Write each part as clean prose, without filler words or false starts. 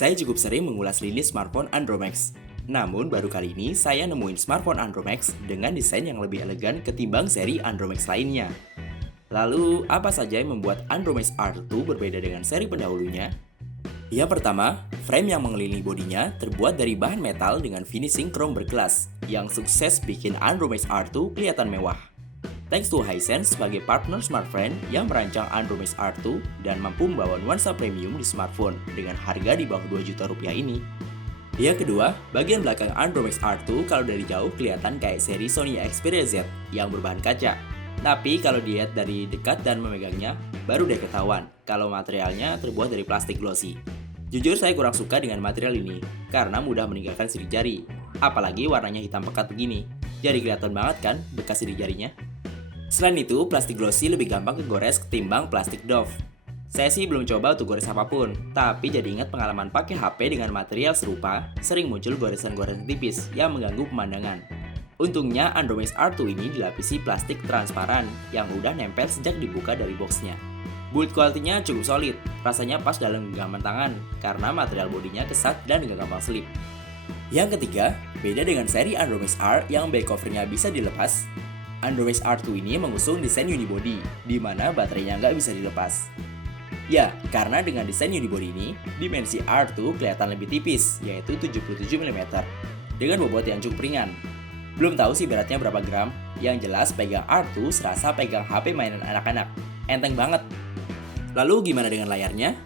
Saya cukup sering mengulas rilis smartphone Andromax. Namun baru kali ini saya nemuin smartphone Andromax dengan desain yang lebih elegan ketimbang seri Andromax lainnya. Lalu, apa saja yang membuat Andromax R2 berbeda dengan seri pendahulunya? Yang pertama, frame yang mengelilingi bodinya terbuat dari bahan metal dengan finishing chrome berkelas, yang sukses bikin Andromax R2 kelihatan mewah. Thanks to Hisense sebagai partner smartphone yang merancang Andromax R2 dan mampu membawa nuansa premium di smartphone dengan harga di bawah 2 juta rupiah ini. Yang kedua, bagian belakang Andromax R2 kalau dari jauh kelihatan kayak seri Sony Xperia Z yang berbahan kaca. Tapi kalau dilihat dari dekat dan memegangnya, baru deh ketahuan kalau materialnya terbuat dari plastik glossy. Jujur saya kurang suka dengan material ini, karena mudah meninggalkan sidik jari. Apalagi warnanya hitam pekat begini, jadi kelihatan banget kan bekas sidik jarinya. Selain itu, plastik glossy lebih gampang kegores ketimbang plastik doff. Saya sih belum coba untuk gores apapun, tapi jadi ingat pengalaman pakai HP dengan material serupa, sering muncul goresan-goresan tipis yang mengganggu pemandangan. Untungnya Andromax R2 ini dilapisi plastik transparan yang udah nempel sejak dibuka dari boxnya. Build quality-nya cukup solid, rasanya pas dalam genggaman tangan karena material bodinya kesat dan gak gampang selip. Yang ketiga, beda dengan seri Andromax R yang back covernya bisa dilepas, Andromax R2 ini mengusung desain unibody, di mana baterainya nggak bisa dilepas. Ya, karena dengan desain unibody ini, dimensi R2 kelihatan lebih tipis, yaitu 77 mm, dengan bobot yang cukup ringan. Belum tahu sih beratnya berapa gram, yang jelas pegang R2 serasa pegang HP mainan anak-anak. Enteng banget. Lalu gimana dengan layarnya?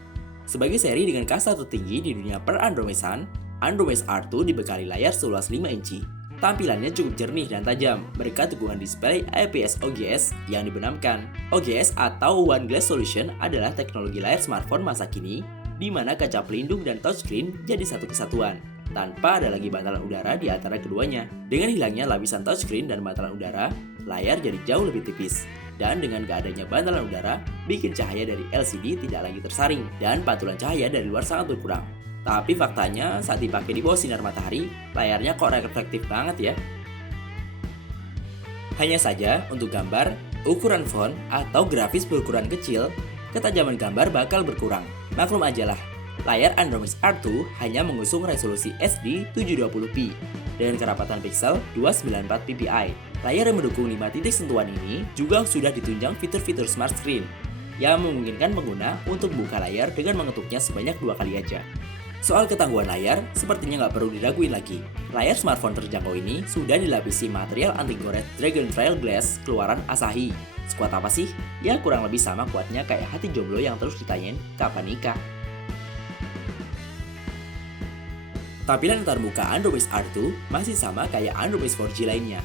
Sebagai seri dengan kasta tertinggi di dunia per Andromaxan, Andromax R2 dibekali layar seluas 5 inci. Tampilannya cukup jernih dan tajam berkat dukungan display IPS OGS yang dibenamkan. OGS atau One Glass Solution adalah teknologi layar smartphone masa kini di mana kaca pelindung dan touchscreen jadi satu kesatuan tanpa ada lagi bantalan udara di antara keduanya. Dengan hilangnya lapisan touchscreen dan bantalan udara, layar jadi jauh lebih tipis. Dan dengan gak adanya bantalan udara, bikin cahaya dari LCD tidak lagi tersaring dan pantulan cahaya dari luar sangat berkurang. Tapi faktanya saat dipakai di bawah sinar matahari, layarnya kok reflektif banget ya. Hanya saja untuk gambar, ukuran font, atau grafis berukuran kecil, ketajaman gambar bakal berkurang. Maklum aja lah, layar Andromax R2 hanya mengusung resolusi SD 720p dengan kerapatan pixel 294 ppi. Layar yang mendukung 5 titik sentuhan ini juga sudah ditunjang fitur-fitur smart screen yang memungkinkan pengguna untuk membuka layar dengan mengetuknya sebanyak 2 kali aja. Soal ketangguhan layar, sepertinya nggak perlu diraguin lagi. Layar smartphone terjangkau ini sudah dilapisi material anti-gores Dragon Trail Glass keluaran Asahi. Sekuat apa sih? Ya kurang lebih sama kuatnya kayak hati jomblo yang terus ditanyain kapan nikah. Tampilan antarmuka Andromax R2 masih sama kayak Andromax 4G lainnya.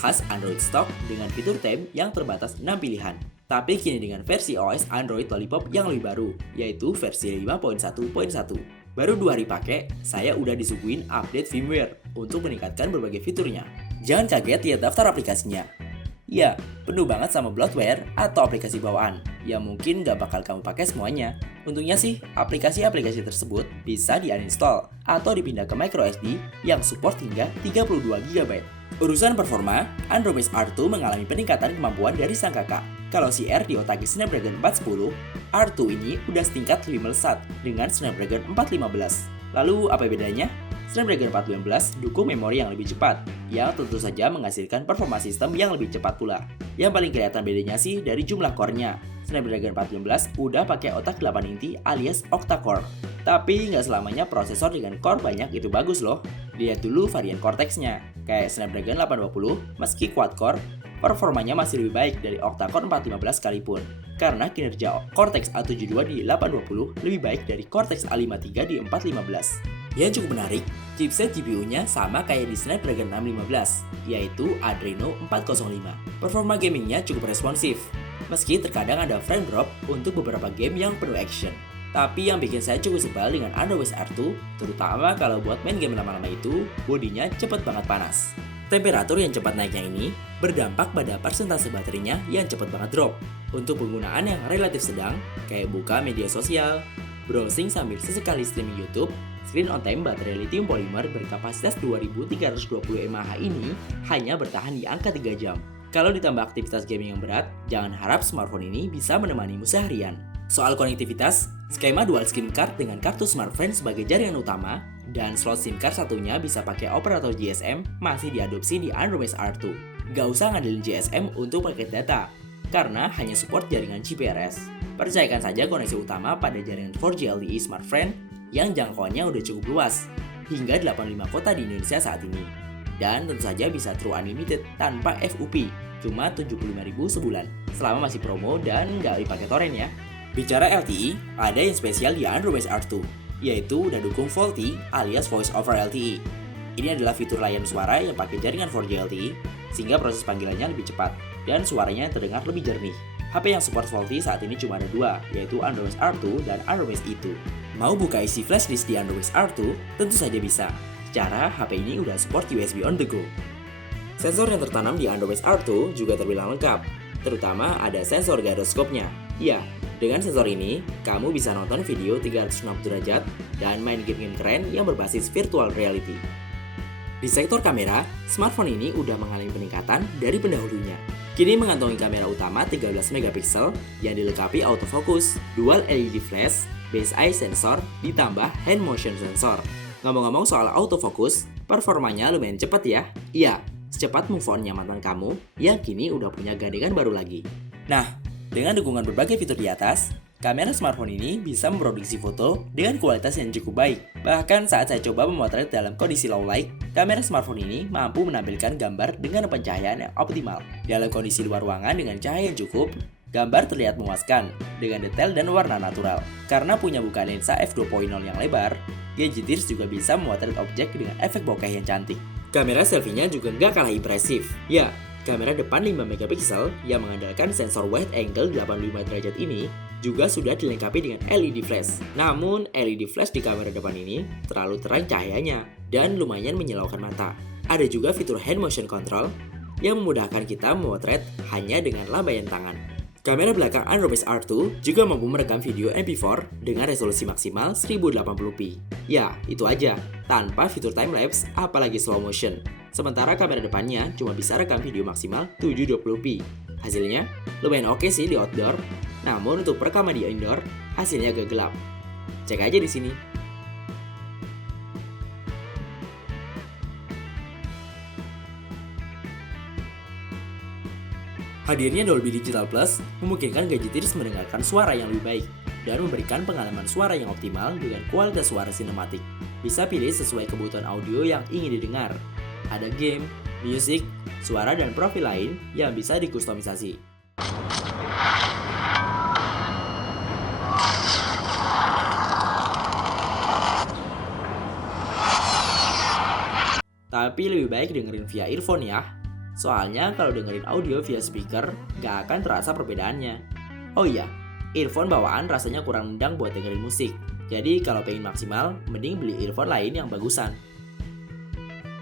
Khas Android stock dengan fitur theme yang terbatas 6 pilihan. Tapi kini dengan versi OS Android Lollipop yang lebih baru, yaitu versi 5.1.1. Baru 2 hari pakai, saya udah disuguhin update firmware untuk meningkatkan berbagai fiturnya. Jangan kaget lihat daftar aplikasinya. Ya, penuh banget sama bloatware atau aplikasi bawaan yang mungkin gak bakal kamu pakai semuanya. Untungnya sih, aplikasi-aplikasi tersebut bisa di-uninstall atau dipindah ke microSD yang support hingga 32 GB. Urusan performa, Andromax R2 mengalami peningkatan kemampuan dari sang kakak. Kalau si R diotaki Snapdragon 410, R2 ini udah setingkat lebih melesat dengan Snapdragon 415. Lalu apa bedanya? Snapdragon 415 dukung memori yang lebih cepat, yang tentu saja menghasilkan performa sistem yang lebih cepat pula. Yang paling kelihatan bedanya sih dari jumlah core-nya. Snapdragon 415 udah pakai otak 8 inti alias octa-core. Tapi nggak selamanya prosesor dengan core banyak itu bagus loh. Lihat dulu varian Cortex-nya. Kayak Snapdragon 820, meski quad-core, performanya masih lebih baik dari octa-core 415 sekalipun. Karena kinerja Cortex A72 di 820 lebih baik dari Cortex A53 di 415. Yang cukup menarik, chipset GPU-nya sama kayak di Snapdragon 615, yaitu Adreno 405. Performa gamingnya cukup responsif, meski terkadang ada frame drop untuk beberapa game yang penuh action. Tapi yang bikin saya cukup sebal dengan Andromax R2, terutama kalau buat main game lama-lama itu, bodinya cepet banget panas. Temperatur yang cepat naiknya ini berdampak pada persentase baterainya yang cepat banget drop. Untuk penggunaan yang relatif sedang, kayak buka media sosial, browsing sambil sesekali streaming YouTube, screen on time baterai lithium polymer berkapasitas 2320 mAh ini hanya bertahan di angka 3 jam. Kalau ditambah aktivitas gaming yang berat, jangan harap smartphone ini bisa menemanimu seharian. Soal konektivitas, Skema dual SIM card dengan kartu smartphone sebagai jaringan utama dan slot SIM card satunya bisa pakai operator GSM masih diadopsi di Andromex R2. Gak usah ngandelin GSM untuk paket data, karena hanya support jaringan GPRS. Percayakan saja koneksi utama pada jaringan 4G LTE smartphone yang jangkauannya udah cukup luas, hingga 85 kota di Indonesia saat ini. Dan tentu saja bisa True Unlimited tanpa FUP, cuma 75.000 sebulan, selama masih promo dan nggak dipakai torrent ya. Bicara LTE, ada yang spesial di Andromex R2, yaitu udah dukung VoLTE alias Voice over LTE. Ini adalah fitur layanan suara yang pakai jaringan 4G LTE, sehingga proses panggilannya lebih cepat dan suaranya terdengar lebih jernih. HP yang support VoLTE saat ini cuma ada dua, yaitu Andromex R2 dan Andromex E2. Mau buka isi flashdisk di Andromex R2? Tentu saja bisa. Secara HP ini udah support USB on the go. Sensor yang tertanam di Andromex R2 juga terbilang lengkap, terutama ada sensor gyroskopnya. Ya, dengan sensor ini, kamu bisa nonton video 360 derajat dan main game-game keren yang berbasis virtual reality. Di sektor kamera, smartphone ini udah mengalami peningkatan dari pendahulunya. Kini mengantongi kamera utama 13 megapiksel yang dilengkapi autofocus, dual LED flash, base eye sensor, ditambah hand motion sensor. Ngomong-ngomong soal autofocus, performanya lumayan cepat ya. Iya, secepat move on-nya mantan kamu yang kini udah punya gandengan baru lagi. Nah, dengan dukungan berbagai fitur di atas, kamera smartphone ini bisa memproduksi foto dengan kualitas yang cukup baik. Bahkan saat saya coba memotret dalam kondisi low light, kamera smartphone ini mampu menampilkan gambar dengan pencahayaan yang optimal. Dalam kondisi luar ruangan dengan cahaya yang cukup, gambar terlihat memuaskan dengan detail dan warna natural. Karena punya buka lensa f2.0 yang lebar, Gadgetirs juga bisa memotret objek dengan efek bokeh yang cantik. Kamera selfie-nya juga nggak kalah impresif. Ya, kamera depan 5 megapiksel yang mengandalkan sensor wide angle 85 derajat ini juga sudah dilengkapi dengan LED flash. Namun, LED flash di kamera depan ini terlalu terang cahayanya dan lumayan menyilaukan mata. Ada juga fitur hand motion control yang memudahkan kita memotret hanya dengan lambaian tangan. Kamera belakang Andromex R2 juga mampu merekam video MP4 dengan resolusi maksimal 1080p. Ya, itu aja, tanpa fitur time-lapse apalagi slow motion. Sementara kamera depannya cuma bisa rekam video maksimal 720p. Hasilnya lumayan oke sih di outdoor, namun untuk perekaman di indoor hasilnya agak gelap. Cek aja di sini. Hadirnya Dolby Digital Plus memungkinkan Gadgetirs mendengarkan suara yang lebih baik dan memberikan pengalaman suara yang optimal dengan kualitas suara sinematik. Bisa pilih sesuai kebutuhan audio yang ingin didengar. Ada game, musik, suara, dan profil lain yang bisa dikustomisasi. Tapi lebih baik dengerin via earphone ya. Soalnya kalau dengerin audio via speaker, gak akan terasa perbedaannya. Oh iya, earphone bawaan rasanya kurang nendang buat dengerin musik. Jadi kalau pengen maksimal, mending beli earphone lain yang bagusan.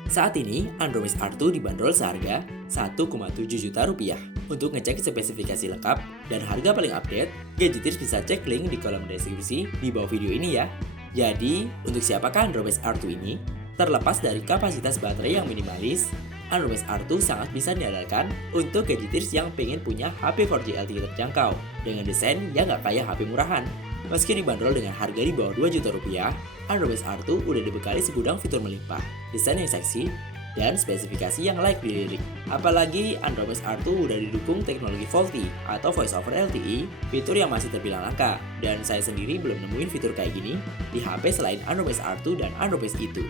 Saat ini, Andromex R2 dibanderol seharga 1,7 juta rupiah. Untuk ngecek spesifikasi lengkap dan harga paling update, Gadgetirs bisa cek link di kolom deskripsi di bawah video ini ya. Jadi, untuk siapakah Andromex R2 ini? Terlepas dari kapasitas baterai yang minimalis, Andromex R2 sangat bisa diandalkan untuk Gadgetirs yang pengen punya HP 4G LTE terjangkau dengan desain yang gak kayak HP murahan. Meski dibanderol dengan harga di bawah 2 juta rupiah, Andromex R2 udah dibekali segudang fitur melimpah, desain yang seksi, dan spesifikasi yang layak dilirik. Apalagi Andromex R2 udah didukung teknologi VoLTE atau Voice over LTE, fitur yang masih terbilang langka, dan saya sendiri belum nemuin fitur kayak gini di HP selain Andromex R2 dan Andromex E2.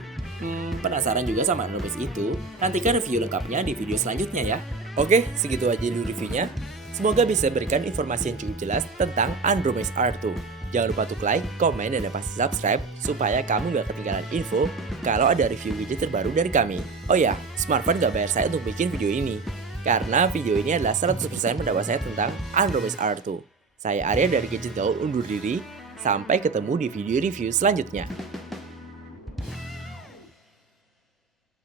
Penasaran juga sama Andromex itu? Nantikan review lengkapnya di video selanjutnya ya. Oke, segitu aja dulu reviewnya. Semoga bisa berikan informasi yang cukup jelas tentang Andromex R2. Jangan lupa untuk like, komen, dan pasti subscribe supaya kamu gak ketinggalan info kalau ada review gadget terbaru dari kami. Oh ya, smartphone gak bayar saya untuk bikin video ini, karena video ini adalah 100% pendapat saya tentang Andromex R2. Saya Arya dari Gadget Gaul undur diri, sampai ketemu di video review selanjutnya.